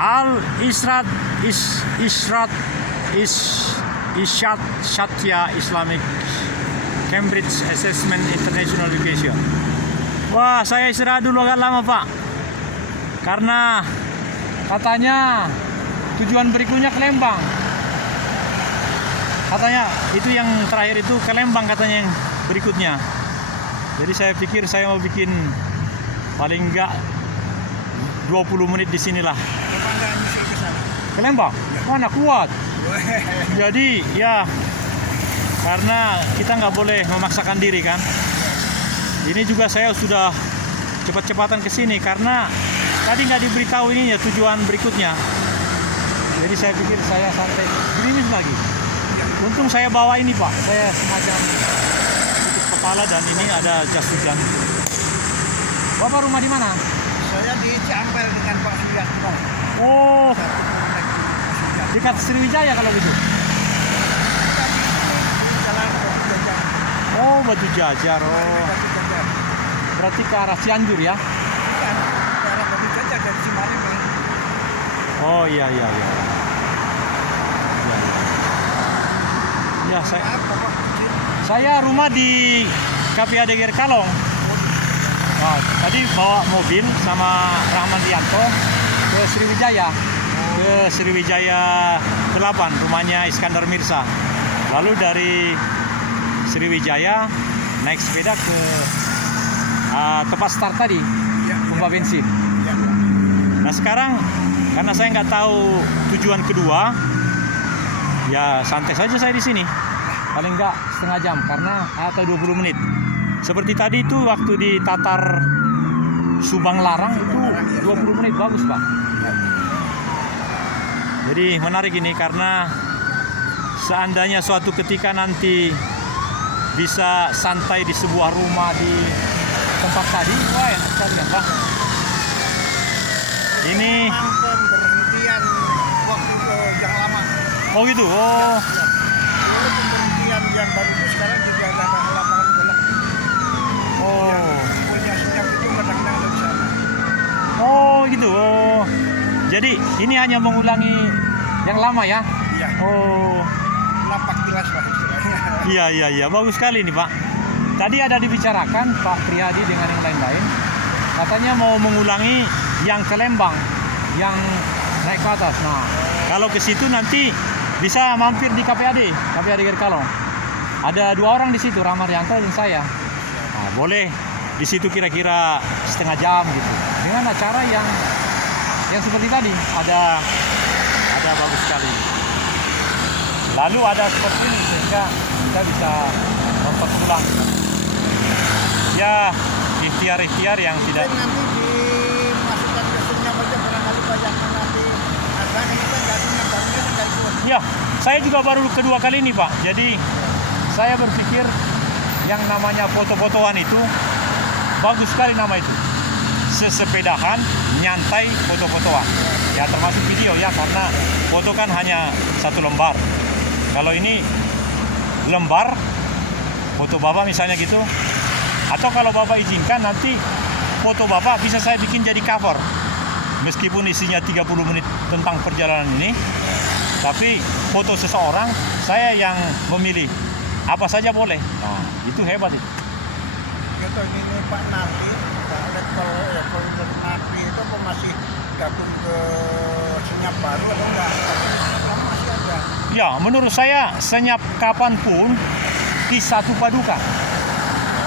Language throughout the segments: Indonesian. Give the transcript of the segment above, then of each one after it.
Al Israt Isyad Satya Islamic Cambridge Assessment International Education. Wah, saya istirahat dulu agak lama, Pak. Karena katanya tujuan berikutnya ke Lembang. Katanya itu yang terakhir itu ke Lembang katanya yang berikutnya. Jadi saya pikir saya mau bikin paling enggak 20 menit di sinilah. Ke Lembang? Mana kuat. Jadi ya karena kita nggak boleh memaksakan diri kan. Ini juga saya sudah cepat-cepatan ke sini karena tadi nggak diberitahu ini ya tujuan berikutnya. Jadi saya pikir saya santai gerimis lagi. Untung saya bawa ini, Pak. Saya semacam tutup kepala dan ini ada jas hujan. Bapak rumah di mana? Saya di Ciampel dengan Pak Suryatno. Oh, dekat Sriwijaya kalau gitu. Oh, Batu Jajar. Oh, berarti ke arah Cianjur ya? Oh iya. Ya saya rumah di KPAD Geger Kalong. Nah, tadi bawa mobil sama Rahman Rianto ke Sriwijaya 8 rumahnya Iskandar Mirsa. Lalu dari Sriwijaya naik sepeda ke tempat start tadi, pompa bensin. Nah sekarang karena saya nggak tahu tujuan kedua, ya santai saja saya di sini. Paling nggak setengah jam karena atau 20 menit. Seperti tadi itu waktu di Tatar Subang Larang itu 20 menit bagus, Pak. Jadi menarik ini karena seandainya suatu ketika nanti bisa santai di sebuah rumah di tempat tadi, wah enak sekali kan, Pak. Ini Pemberhentian waktu yang lama. oh gitu, oh. Dulu pemberhentian yang baru itu sekarang juga ada lapangan bola. Oh. Punya sejak itu kadang-kadang ada di sana. Oh gitu, oh. Jadi ini hanya mengulangi yang lama ya? Iya. Oh. Nampak jelas Pak istilahnya. Iya, bagus sekali nih Pak. Tadi ada dibicarakan Pak Priyadi dengan yang lain-lain. Katanya mau mengulangi yang ke Lembang, yang naik ke atas. Nah, kalau ke situ nanti bisa mampir di KPAD Geger Kalong. Ada 2 orang di situ, Rahman Rianto dan saya. Nah, boleh di situ kira-kira setengah jam gitu. Dengan acara yang seperti tadi, ada bagus sekali. Lalu ada seperti ini sehingga kita bisa memperulang. Ya, ikhtiar-ikhtiar yang tidak. Nanti dimasukkan ke senyap aja barangkali banyak nanti harganya kita nggak senyap barunya nggak ikut. Ya, saya juga baru kedua kali ini Pak. Jadi saya berpikir yang namanya foto-fotoan itu bagus sekali nama itu. Sesepedahan, nyantai, foto-fotoan. Ya termasuk video ya karena foto kan hanya 1 lembar. Kalau ini lembar foto Bapak misalnya gitu. Atau kalau Bapak izinkan nanti foto Bapak bisa saya bikin jadi cover. Meskipun isinya 30 menit tentang perjalanan ini, tapi foto seseorang saya yang memilih. Apa saja boleh. Nah, itu hebat itu. Gitu ini Pak Nardi, Pak Letkol Nardi itu apa masih gabung ke senyap baru atau enggak? Masih ada. Ya, menurut saya senyap kapanpun disatu padukan.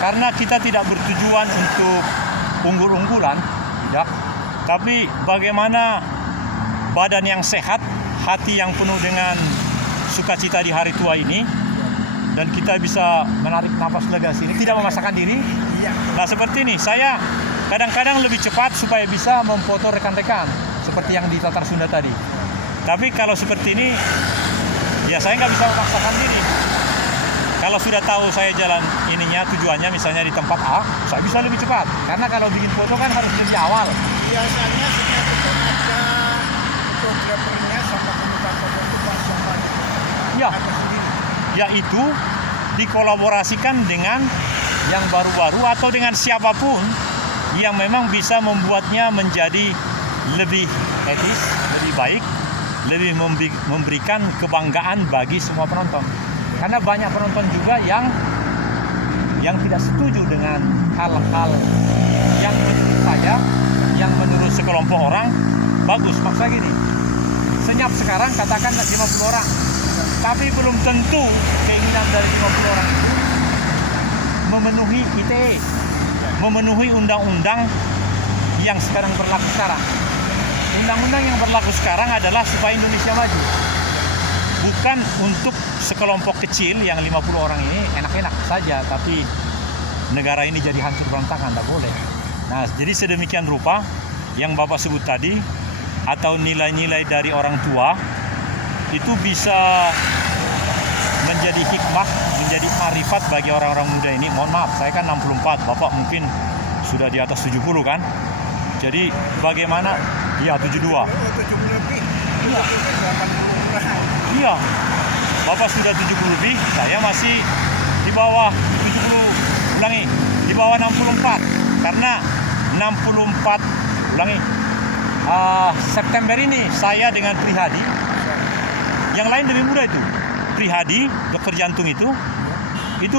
Karena kita tidak bertujuan untuk unggul-unggulan, ya. Tapi bagaimana badan yang sehat, hati yang penuh dengan sukacita di hari tua ini, dan kita bisa menarik nafas lega sini, tidak memaksakan diri. Nah seperti ini, saya kadang-kadang lebih cepat supaya bisa memfoto rekan-rekan, seperti yang di Tatar Sunda tadi. Tapi kalau seperti ini, ya saya nggak bisa memaksakan diri. Kalau sudah tahu saya jalan ininya, tujuannya misalnya di tempat A, saya bisa lebih cepat. Karena kalau bikin foto kan harus lebih awal. Biasanya setiap itu ada fotografernya sama fotografer itu Pak Sopan. Ya, yaitu dikolaborasikan dengan yang baru-baru atau dengan siapapun yang memang bisa membuatnya menjadi lebih etis, lebih baik, lebih memberikan kebanggaan bagi semua penonton. Karena banyak penonton juga yang tidak setuju dengan hal-hal yang menurut saya, yang menurut sekelompok orang bagus. Maksudnya gini, senyap sekarang katakan 50 orang, tapi belum tentu keinginan dari 50 orang itu memenuhi ITE, memenuhi undang-undang yang sekarang berlaku sekarang. Undang-undang yang berlaku sekarang adalah supaya Indonesia maju, bukan untuk sekelompok kecil yang 50 orang ini enak-enak saja, tapi negara ini jadi hancur berantakan, tidak boleh. Nah, jadi sedemikian rupa yang Bapak sebut tadi, atau nilai-nilai dari orang tua itu bisa menjadi hikmah, menjadi marifat bagi orang-orang muda ini. Mohon maaf, saya kan 64, Bapak mungkin sudah di atas 70 kan. Jadi bagaimana? Ya 72. Oh, 70 lebih. Iya. 80 Iya. Bapak sudah 70 lebih, saya masih di bawah 70, ulangi, di bawah 64. Karena 64, ulangi, September ini saya dengan Prihadi, yang lain lebih muda itu. Prihadi, dokter jantung itu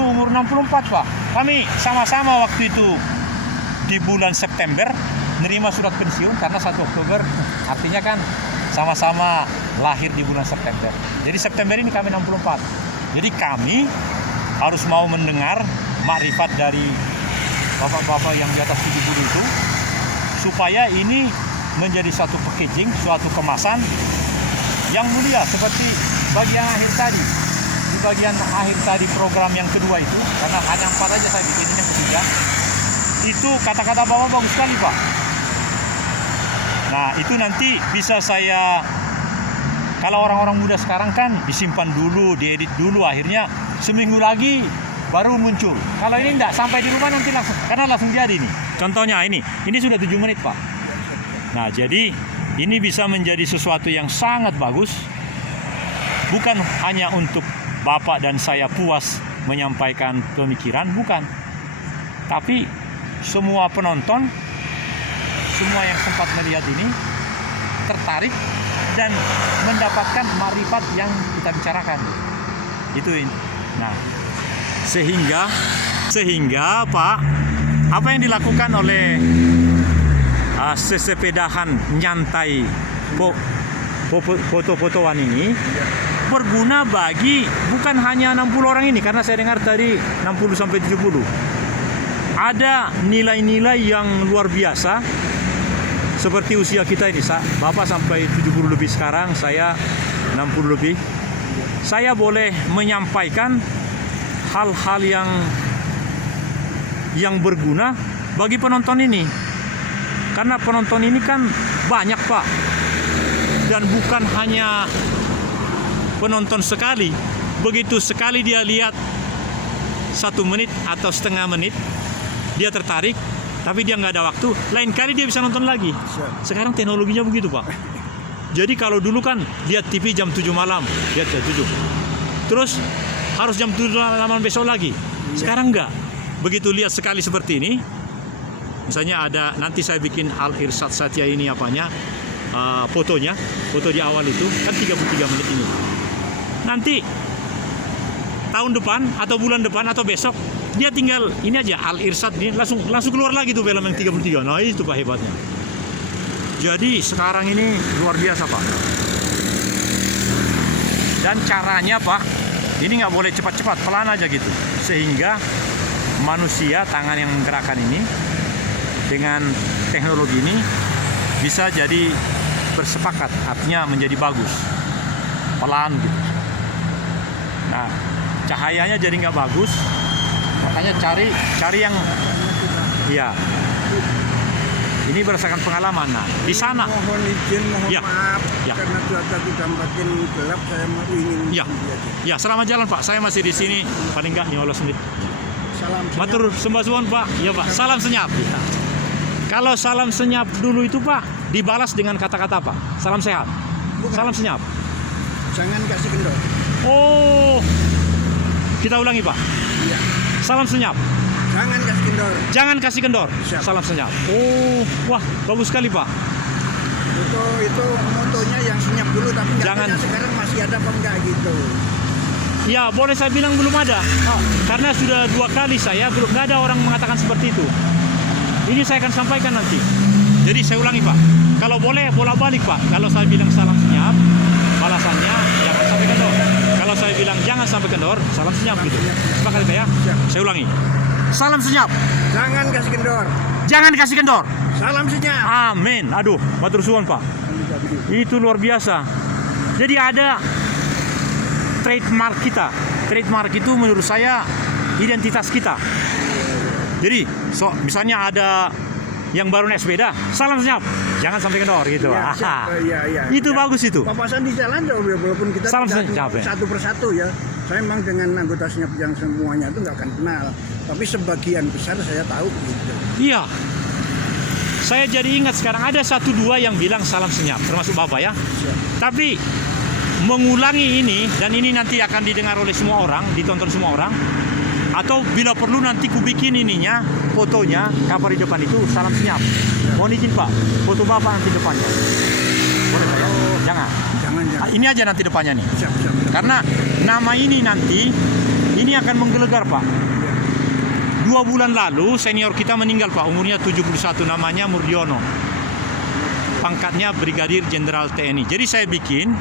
umur 64 Pak. Kami sama-sama waktu itu di bulan September nerima surat pensiun karena 1 Oktober, artinya kan sama-sama lahir di bulan September. Jadi September ini kami 64. Jadi kami harus mau mendengar makrifat dari bapak-bapak yang di atas 70 itu, supaya ini menjadi suatu packaging, suatu kemasan yang mulia, seperti bagian akhir tadi. Di bagian akhir tadi program yang kedua itu, karena hanya 4 aja saya bikin, ini yang ketiga, itu kata-kata Bapak bagus sekali Pak. Nah itu nanti bisa saya, kalau orang-orang muda sekarang kan disimpan dulu, diedit dulu, akhirnya seminggu lagi baru muncul. Kalau ini enggak, sampai di rumah nanti langsung, karena langsung jadi nih. Contohnya ini sudah 7 menit Pak. Nah jadi ini bisa menjadi sesuatu yang sangat bagus, bukan hanya untuk Bapak dan saya puas menyampaikan pemikiran, bukan, tapi semua penonton, semua yang sempat melihat ini tertarik dan mendapatkan marifat yang kita bicarakan. Itu ini. Nah, sehingga Pak, apa yang dilakukan oleh sesepedahan nyantai foto-fotoan ini berguna bagi bukan hanya 60 orang ini, karena saya dengar tadi 60 sampai 70. Ada nilai-nilai yang luar biasa seperti usia kita ini. Bapak sampai 70 lebih sekarang, saya 60 lebih. Saya boleh menyampaikan hal-hal yang berguna bagi penonton ini. Karena penonton ini kan banyak Pak. Dan bukan hanya penonton sekali. Begitu sekali dia lihat 1 menit atau setengah menit, dia tertarik, tapi dia nggak ada waktu, lain kali dia bisa nonton lagi. Sekarang teknologinya begitu Pak. Jadi kalau dulu kan lihat TV jam 7 malam, lihat jam 7, terus harus jam 7 malam besok lagi. Sekarang enggak. Begitu lihat sekali seperti ini, misalnya ada, nanti saya bikin Al-Irsyad Satya ini apanya, foto di awal itu kan 33 menit ini. Nanti tahun depan atau bulan depan atau besok dia tinggal ini aja, Al-Irsyad ini langsung keluar lagi tuh film yang 33. Nah itu Pak hebatnya. Jadi sekarang ini luar biasa Pak. Dan caranya Pak, ini nggak boleh cepat-cepat, pelan aja gitu, sehingga manusia, tangan yang menggerakkan ini dengan teknologi ini bisa jadi bersepakat, artinya menjadi bagus, pelan gitu. Nah cahayanya jadi nggak bagus, makanya cari yang, ya ini berdasarkan pengalaman. Nah di sana mohon izin, mohon ya, maaf ya, karena cuaca sudah makin gelap, saya mau ingin ya selamat jalan Pak, saya masih di sini paling nggak 15 menit. salam senyap. Matur sembah suwun Pak. Ya Pak, salam senyap ya. Kalau salam senyap dulu itu Pak dibalas dengan kata-kata apa? Salam sehat. Bukan. Salam senyap. Jangan kasih kendor. Oh, kita ulangi Pak. Iya. Salam senyap. Jangan kasih kendor. Jangan kasih kendor. Siap. Salam senyap. Oh, wah bagus sekali Pak. motonya yang senyap dulu, tapi nggak Jangan. tanya sekarang masih ada apa enggak gitu. Ya, boleh saya bilang belum ada. Karena sudah 2 kali belum nggak ada orang mengatakan seperti itu. Ini saya akan sampaikan nanti. Jadi saya ulangi Pak, kalau boleh bolak-balik Pak. Kalau saya bilang salam senyap, balasannya jangan sampai kendor. Kalau saya bilang jangan sampai kendor, salam senyap gitu. Sepakat Pak ya? Siap. Saya ulangi. Salam senyap, Jangan kasih kendor. jangan kasih kendor. Salam senyap. Amin. Aduh, matur suwun Pak. Itu luar biasa. Jadi ada trademark kita. Trademark itu menurut saya identitas kita. Jadi, misalnya ada yang baru naik sepeda, salam senyap, jangan sampai kendor gitu. Ya, siap. Iya. Itu bagus itu. Papasan di jalan walaupun kita Salam tidak senyap, ya. satu persatu ya. Saya memang dengan anggota senyap yang semuanya itu nggak akan kenal. Tapi sebagian besar saya tahu gitu. Iya. Saya jadi ingat sekarang ada 1-2 yang bilang salam senyap, termasuk Bapak ya. Siap. Tapi mengulangi ini, dan ini nanti akan didengar oleh semua orang, ditonton semua orang, atau bila perlu nanti ku bikin ininya, fotonya, cover di depan itu salam senyap. Mohon izin Pak, foto Bapak nanti depannya. Boleh Pak ya? Jangan. Jangan. Ini aja nanti depannya nih. Siap. Karena nama ini nanti, ini akan menggelegar Pak. 2 bulan lalu senior kita meninggal Pak, umurnya 71, namanya Murdiono. Pangkatnya Brigadir Jenderal TNI. Jadi saya bikin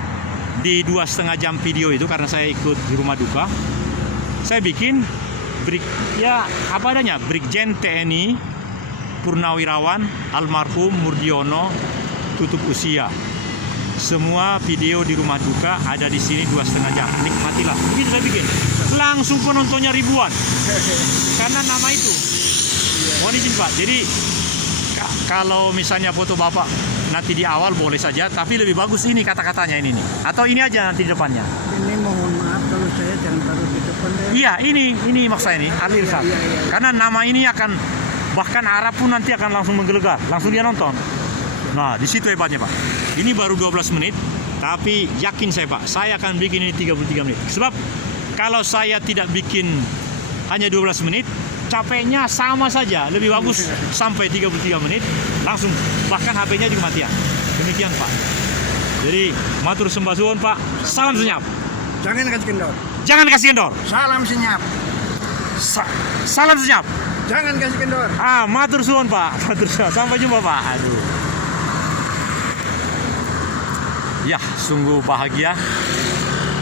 di 2,5 jam video itu karena saya ikut di rumah duka. Saya bikin apa adanya, Brigjen TNI Purnawirawan almarhum Murdiono tutup usia. Semua video di rumah duka ada di sini 2,5 jam. Nikmatilah. Begitu saya bikin. Langsung penontonnya ribuan. Karena nama itu. Mohon izin Pak. Jadi kalau misalnya foto Bapak nanti di awal boleh saja, tapi lebih bagus ini kata-katanya ini nih. Atau ini aja nanti di depannya. Ini mohon maaf kalau saya jangan taruh di depan deh. Iya, ini maksud saya ini Al Irsyad. Iya. Karena nama ini akan bahkan Arab pun nanti akan langsung menggelegar, langsung dia nonton. Nah, di situ hebatnya Pak. Ini baru 12 menit, tapi yakin saya Pak, saya akan bikin ini 33 menit. Sebab kalau saya tidak bikin hanya 12 menit, capeknya sama saja. Lebih bagus sampai 33 menit, langsung bahkan HP-nya juga matian. Demikian Pak. Jadi matur sembah suwun Pak. Salam senyap. Jangan kasih kendor. Jangan kasih kendor. Salam senyap. Salam senyap. Jangan kasih kendor. Matur suwun Pak. Matur suwun. Sampai jumpa Pak. Aduh. Ya, sungguh bahagia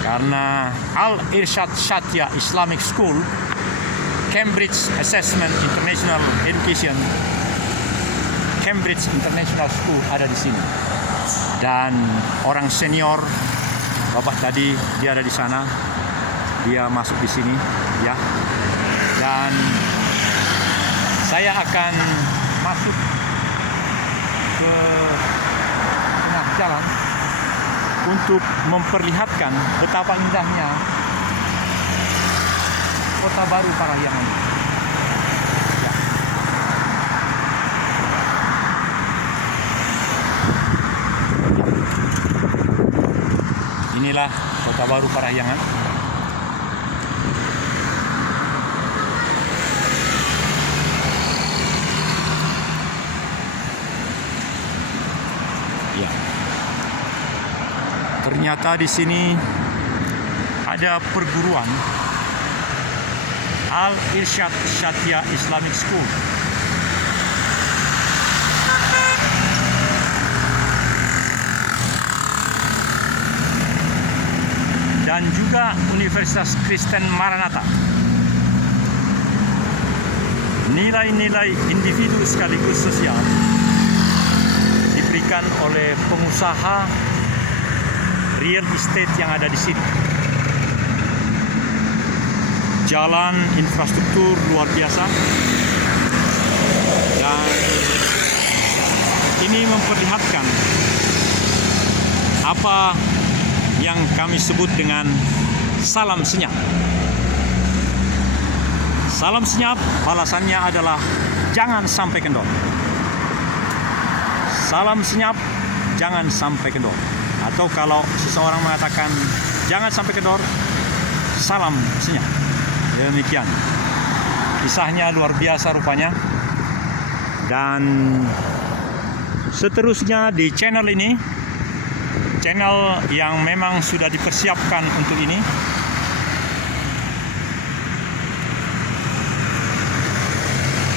karena Al Irsyad Satya Islamic School, Cambridge Assessment International Education, Cambridge International School ada di sini. Dan orang senior, Bapak tadi dia ada di sana, dia masuk di sini, ya. Dan saya akan masuk ke tengah jalan untuk memperlihatkan betapa indahnya Kota Baru Parahyangan. Ya. Inilah Kota Baru Parahyangan. Ya. Ternyata di sini ada perguruan Al Irsyad Satya Islamic School. Dan juga Universitas Kristen Maranatha. Nilai-nilai individu sekaligus sosial diberikan oleh pengusaha real estate yang ada di sini. Jalan, infrastruktur luar biasa, dan ini memperlihatkan apa yang kami sebut dengan salam senyap. Salam senyap, balasannya adalah jangan sampai kendor. Salam senyap, jangan sampai kendor. Atau kalau seseorang mengatakan jangan sampai kendor, salam senyap. Demikian. Kisahnya luar biasa rupanya. Dan seterusnya di channel ini channel yang memang sudah dipersiapkan untuk ini.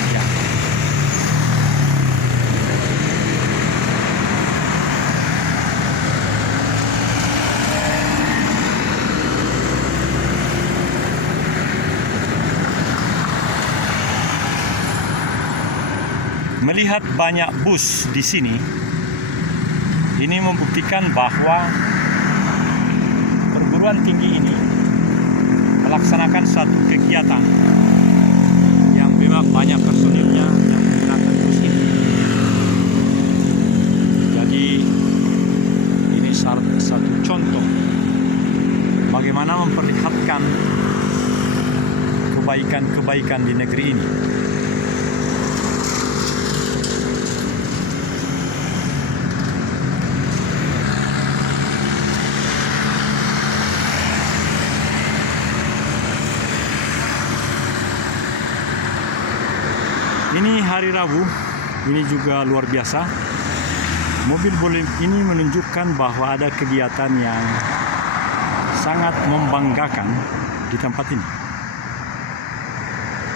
Ya. Melihat banyak bus di sini, ini membuktikan bahwa perguruan tinggi ini melaksanakan satu kegiatan yang memang banyak personilnya yang menggunakan bus ini. Jadi ini satu contoh bagaimana memperlihatkan kebaikan-kebaikan di negeri ini. Ini hari Rabu, ini juga luar biasa. Mobil bolim ini menunjukkan bahwa ada kegiatan yang sangat membanggakan di tempat ini.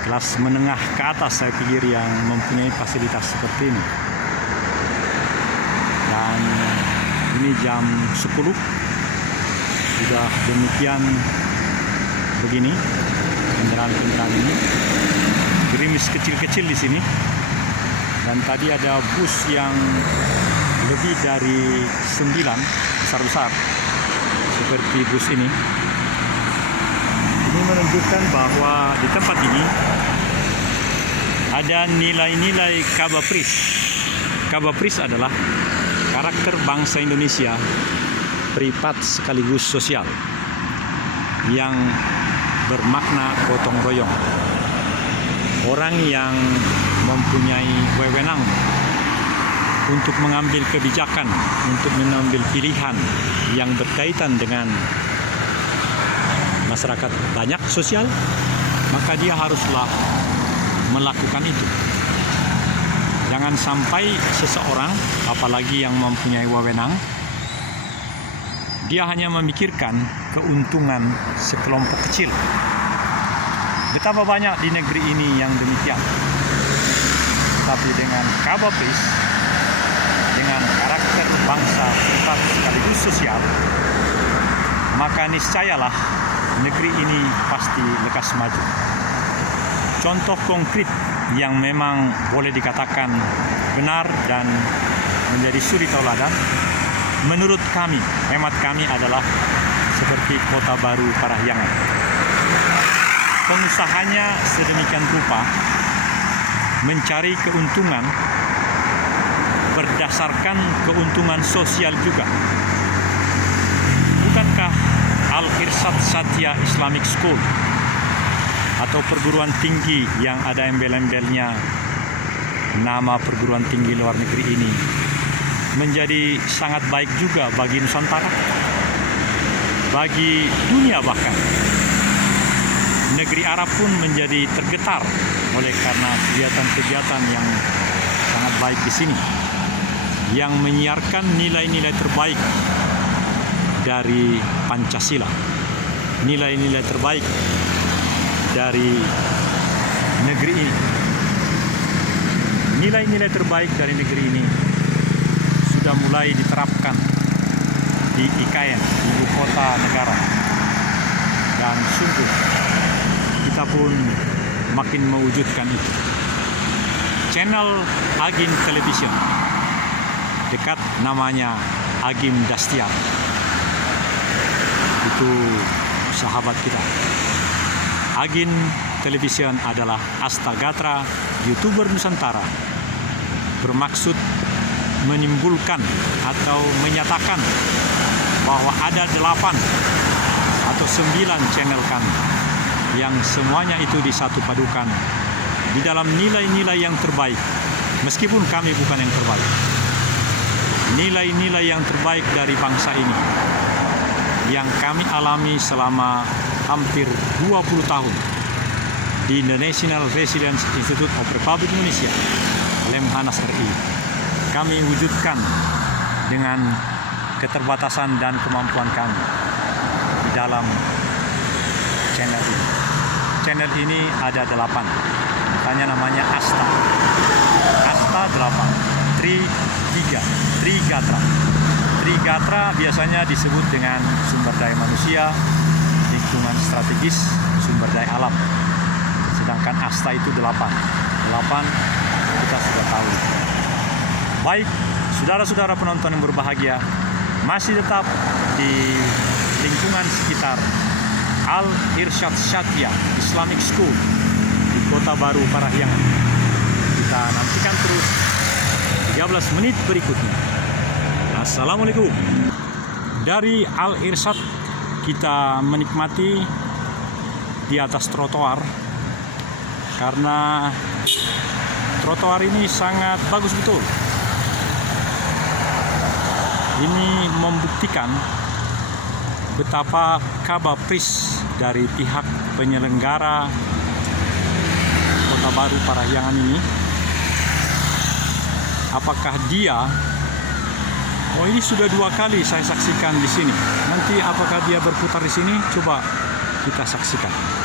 Kelas menengah ke atas saya pikir yang mempunyai fasilitas seperti ini. Dan ini jam 10, sudah demikian begini kendaraan-kendaraan ini. Gerimis kecil-kecil di sini, dan tadi ada bus yang lebih dari 9 besar-besar seperti bus ini. Ini menunjukkan bahwa di tempat ini ada nilai-nilai Kabapris. Kabapris adalah karakter bangsa Indonesia, privat sekaligus sosial, yang bermakna gotong royong. Orang yang mempunyai wewenang untuk mengambil kebijakan, untuk mengambil pilihan yang berkaitan dengan masyarakat banyak sosial, maka dia haruslah melakukan itu. Jangan sampai seseorang, apalagi yang mempunyai wewenang, dia hanya memikirkan keuntungan sekelompok kecil. Betapa banyak di negeri ini yang demikian. Tapi dengan Kabapris, dengan karakter bangsa privat sekaligus sosial, maka niscayalah negeri ini pasti lekas maju. Contoh konkret yang memang boleh dikatakan benar dan menjadi suri tauladan, menurut kami, hemat kami adalah seperti Kota Baru Parahyangan. Pengusahanya sedemikian rupa mencari keuntungan berdasarkan keuntungan sosial juga. Bukankah Al-Irsyad Satya Islamic School atau perguruan tinggi yang ada embel-embelnya nama perguruan tinggi luar negeri ini menjadi sangat baik juga bagi Nusantara, bagi dunia bahkan. Negeri Arab pun menjadi tergetar oleh karena kegiatan-kegiatan yang sangat baik di sini, yang menyiarkan nilai-nilai terbaik dari Pancasila, nilai-nilai terbaik dari negeri ini. Nilai-nilai terbaik dari negeri ini sudah mulai diterapkan di IKN, ibu kota negara, dan sungguh kita pun makin mewujudkan itu. Channel Agim Television, dekat namanya Agim Dastiar, itu sahabat kita. Agim Television adalah Astagatra YouTuber Nusantara, bermaksud menimbulkan atau menyatakan bahwa ada 8 atau 9 channel kami yang semuanya itu disatu padukan di dalam nilai-nilai yang terbaik, meskipun kami bukan yang terbaik. Nilai-nilai yang terbaik dari bangsa ini yang kami alami selama hampir 20 tahun di The National Resilience Institute of Republic Indonesia, Lemhanas RI. Kami wujudkan dengan keterbatasan dan kemampuan kami di dalam channel ini. Channel ini ada 8. Makanya namanya Asta. Asta 8. Trigatra. Trigatra biasanya disebut dengan sumber daya manusia, lingkungan strategis, sumber daya alam. Sedangkan Asta itu 8 kita sudah tahu. Baik, saudara-saudara penonton yang berbahagia, masih tetap di lingkungan sekitar Al-Irsyad Syatiyah Islamic School di Kota Baru Parahyangan. Kita nantikan terus 13 menit berikutnya. Assalamualaikum. Dari Al-Irsyad kita menikmati di atas trotoar, karena trotoar ini sangat bagus betul. Ini membuktikan betapa kabapris dari pihak penyelenggara Kota Baru Parahyangan ini, apakah dia, ini sudah 2 kali saya saksikan di sini. Nanti apakah dia berputar di sini? Coba kita saksikan.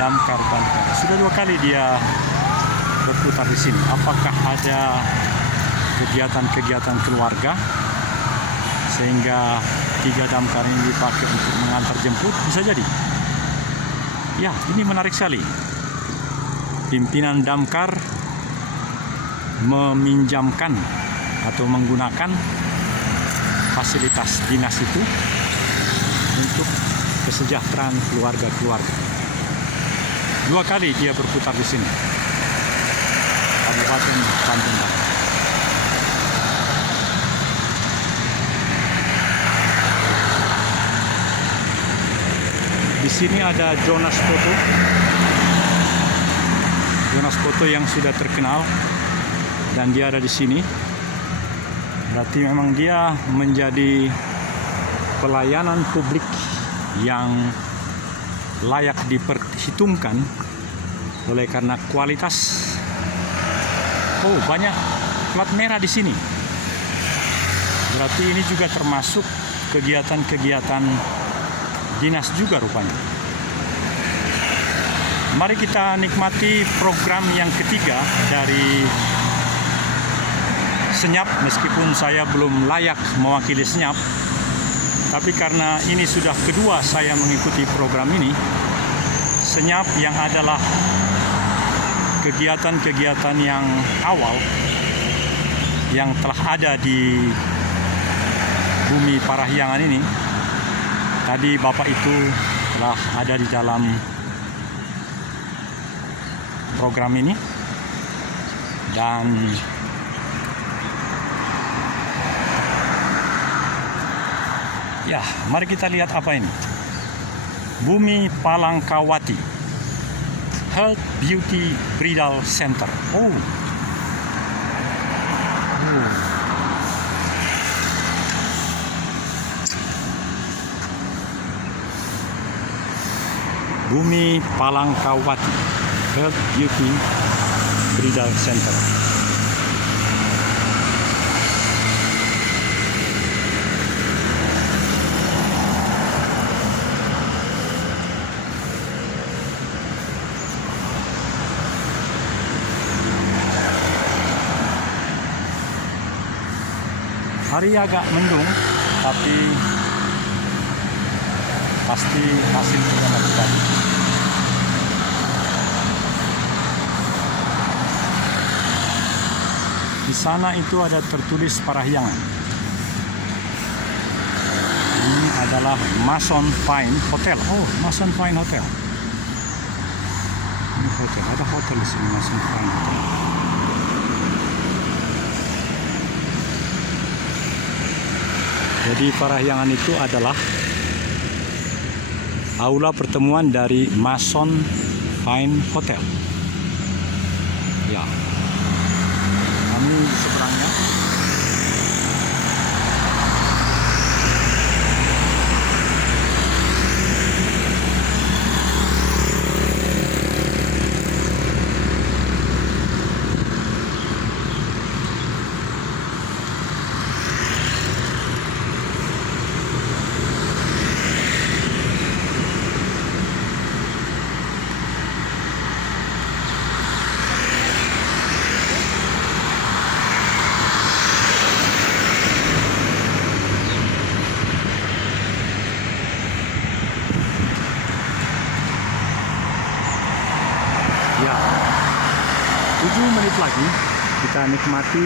Damkar Banten. Sudah 2 kali dia berputar di sini. Apakah ada kegiatan-kegiatan keluarga sehingga 3 damkar ini dipakai untuk mengantar jemput? Bisa jadi. Ya, ini menarik sekali. Pimpinan damkar meminjamkan atau menggunakan fasilitas dinas itu untuk kesejahteraan keluarga-keluarga. 2 kali dia berputar di sini. Kabupaten Banten Barat. Di sini ada Jonas Foto. Jonas Foto yang sudah terkenal dan dia ada di sini. Berarti memang dia menjadi pelayanan publik yang layak diperhitungkan oleh karena kualitas. Banyak plat merah di sini. Berarti ini juga termasuk kegiatan-kegiatan dinas juga rupanya. Mari kita nikmati program yang ketiga dari Senyap, meskipun saya belum layak mewakili Senyap. Tapi karena ini sudah kedua saya mengikuti program ini, Senyap yang adalah kegiatan-kegiatan yang awal yang telah ada di bumi Parahyangan ini. Tadi Bapak itu telah ada di dalam program ini. Dan ya, mari kita lihat apa ini. Bumi Palangkawati Health Beauty Bridal Center. Bumi Palangkawati Health Beauty Bridal Center. Hari agak mendung, tapi pasti hasil sudah lakukan. Di sana itu ada tertulis Parahyangan. Ini adalah Mason Fine Hotel. Mason Fine Hotel. Ini hotel, ada hotel di sini, Mason Fine Hotel. Jadi Parahyangan itu adalah aula pertemuan dari Mason Fine Hotel. Ya, kami di seberangnya. Ya, 7 menit lagi kita nikmati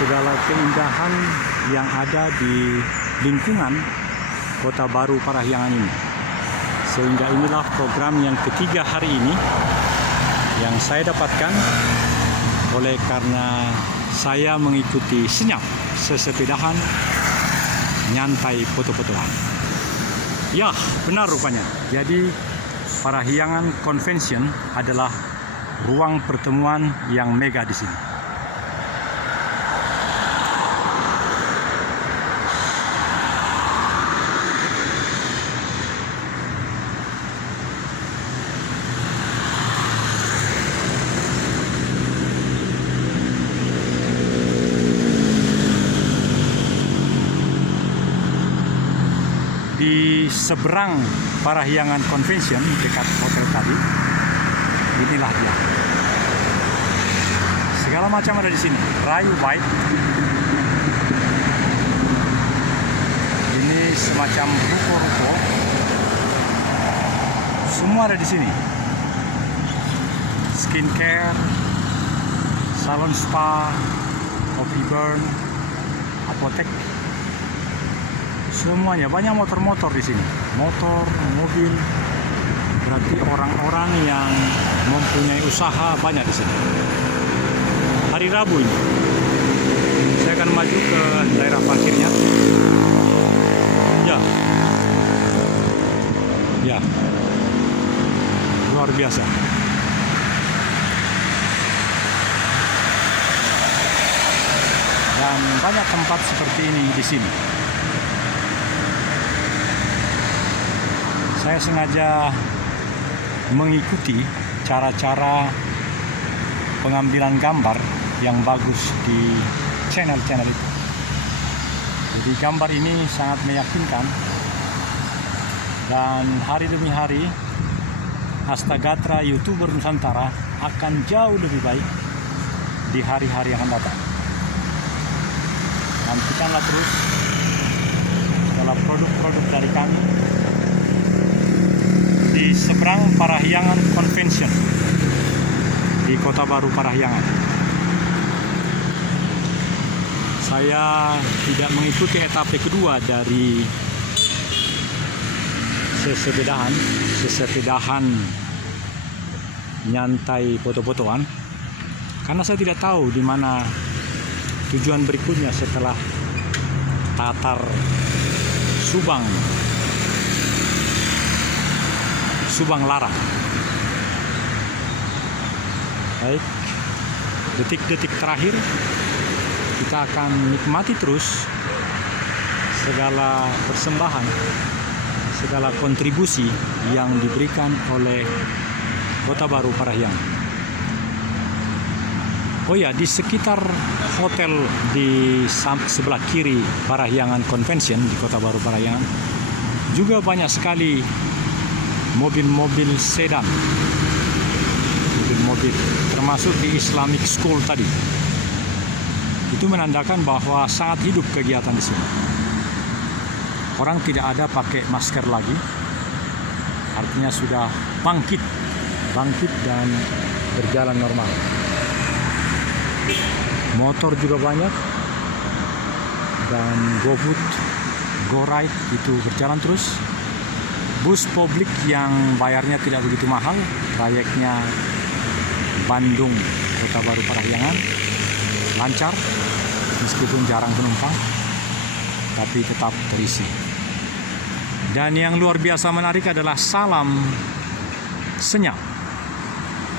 segala keindahan yang ada di lingkungan Kota Baru Parahyangan ini. Sehingga inilah program yang ketiga hari ini yang saya dapatkan oleh karena saya mengikuti senyap sesepedahan nyantai foto-fotoan. Ya, benar rupanya. Jadi Parahyangan Convention adalah ruang pertemuan yang mega di sini. Di seberang Parahyangan Convention dekat hotel tadi, inilah dia. Segala macam ada di sini. Rayu bike. Ini semacam ruko-ruko. Semua ada di sini. Skincare, salon spa, coffee burn, apotek. Semuanya, banyak motor-motor di sini. Motor, mobil. Berarti orang-orang yang mempunyai usaha banyak di sini. Hari Rabu ini. Saya akan maju ke daerah parkirnya. Ya. Ya. Luar biasa. Dan banyak tempat seperti ini di sini. Saya sengaja mengikuti cara-cara pengambilan gambar yang bagus di channel-channel itu. Jadi gambar ini sangat meyakinkan dan hari demi hari Hastagatra YouTuber Nusantara akan jauh lebih baik di hari-hari yang akan datang. Nantikanlah terus segala produk-produk dari kami di seberang Parahyangan Convention di Kota Baru Parahyangan. Saya tidak mengikuti etape kedua dari sesepedahan nyantai foto-fotoan karena saya tidak tahu di mana tujuan berikutnya setelah Tatar Subang Larang. Baik, detik-detik terakhir kita akan nikmati terus segala persembahan, segala kontribusi yang diberikan oleh Kota Baru Parahyangan. Oh ya, di sekitar hotel di sebelah kiri Parahyangan Convention di Kota Baru Parahyangan juga banyak sekali mobil-mobil sedan, mobil-mobil termasuk di Islamic School tadi. Itu menandakan bahwa sangat hidup kegiatan di sini. Orang tidak ada pakai masker lagi, artinya sudah bangkit dan berjalan normal. Motor juga banyak dan GoFood, GoRide itu berjalan terus. Bus publik yang bayarnya tidak begitu mahal, trayeknya Bandung Kota Baru Parahyangan, lancar meskipun jarang penumpang. tapi tetap terisi. Dan yang luar biasa menarik adalah salam senyap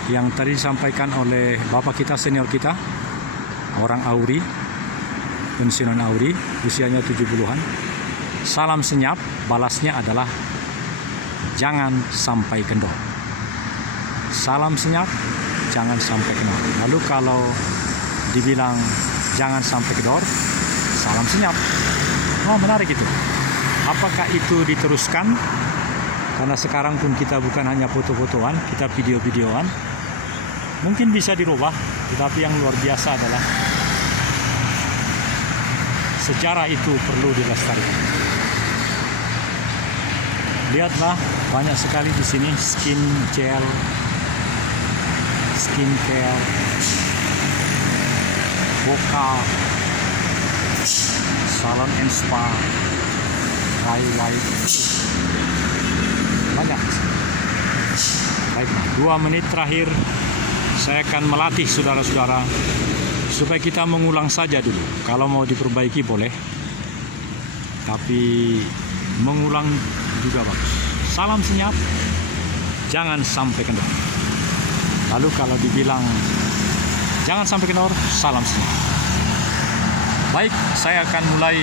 yang tadi disampaikan oleh bapak kita, senior kita, orang Auri, pensiunan Auri, usianya 70-an. Salam senyap, balasnya adalah jangan sampai kendor. Salam senyap, jangan sampai kendor. Lalu kalau dibilang jangan sampai kendor, salam senyap. Oh, menarik itu. Apakah itu diteruskan? Karena sekarang pun kita bukan hanya foto-fotoan, kita video-videoan. Mungkin bisa dirubah, tetapi yang luar biasa adalah sejarah itu perlu dilestarikan. Lihatlah, banyak sekali di sini skin gel, skincare, vokal, salon and spa, highlight, banyak. Baiklah, 2 menit terakhir saya akan melatih saudara-saudara supaya kita mengulang saja dulu. Kalau mau diperbaiki boleh, tapi mengulang juga bagus. Salam senyap, jangan sampai kendor. Lalu kalau dibilang jangan sampai kendor, salam senyap. Baik, saya akan mulai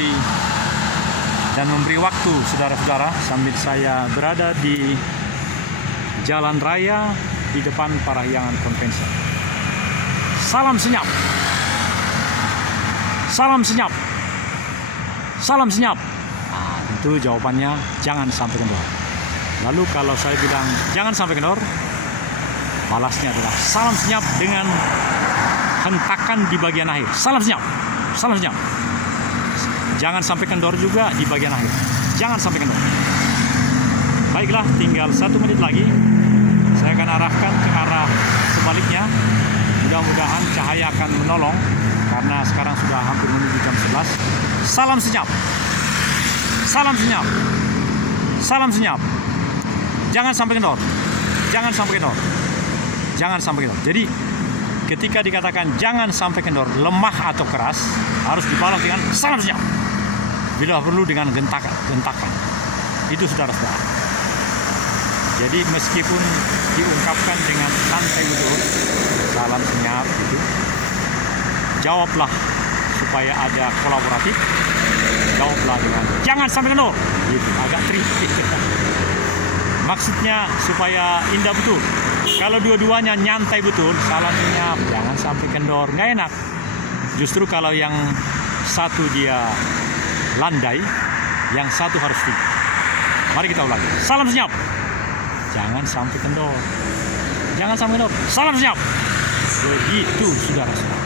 dan memberi waktu saudara-saudara sambil saya berada di jalan raya di depan Parahyangan Convention. Salam senyap. Salam senyap. Salam senyap. Nah, itu jawabannya jangan sampai kendor. Lalu kalau saya bilang jangan sampai kendor, balasnya adalah salam senyap dengan hentakan di bagian akhir. Salam senyap. Salam senyap. Jangan sampai kendor juga di bagian akhir. Jangan sampai kendor. Baiklah, tinggal 1 menit lagi. Saya akan arahkan ke arah sebaliknya. Mudah-mudahan cahaya akan menolong karena sekarang sudah hampir menuju jam 11. Salam senyap. Salam senyap. Salam senyap. Jangan sampai kendor. Jangan sampai kendor. Jangan sampai kendor. Jadi ketika dikatakan jangan sampai kendor, lemah atau keras, harus dibalas dengan salam senyap. Bila perlu dengan gentakan. Itu saudara-saudara. Jadi meskipun diungkapkan dengan santai betul, salam senyap itu, jawablah supaya ada kolaboratif. Jawablah dengan jangan sampai kendor. Gitu, agak tricky. Maksudnya supaya indah betul. Kalau dua-duanya nyantai betul, salam senyap, jangan sampai kendor, nggak enak. Justru kalau yang satu dia landai, yang satu harus tinggi. Mari kita ulangi. Salam senyap. Jangan sampai kendor. Jangan sampai kendor. Salam senyap. Begitu, saudara-saudara.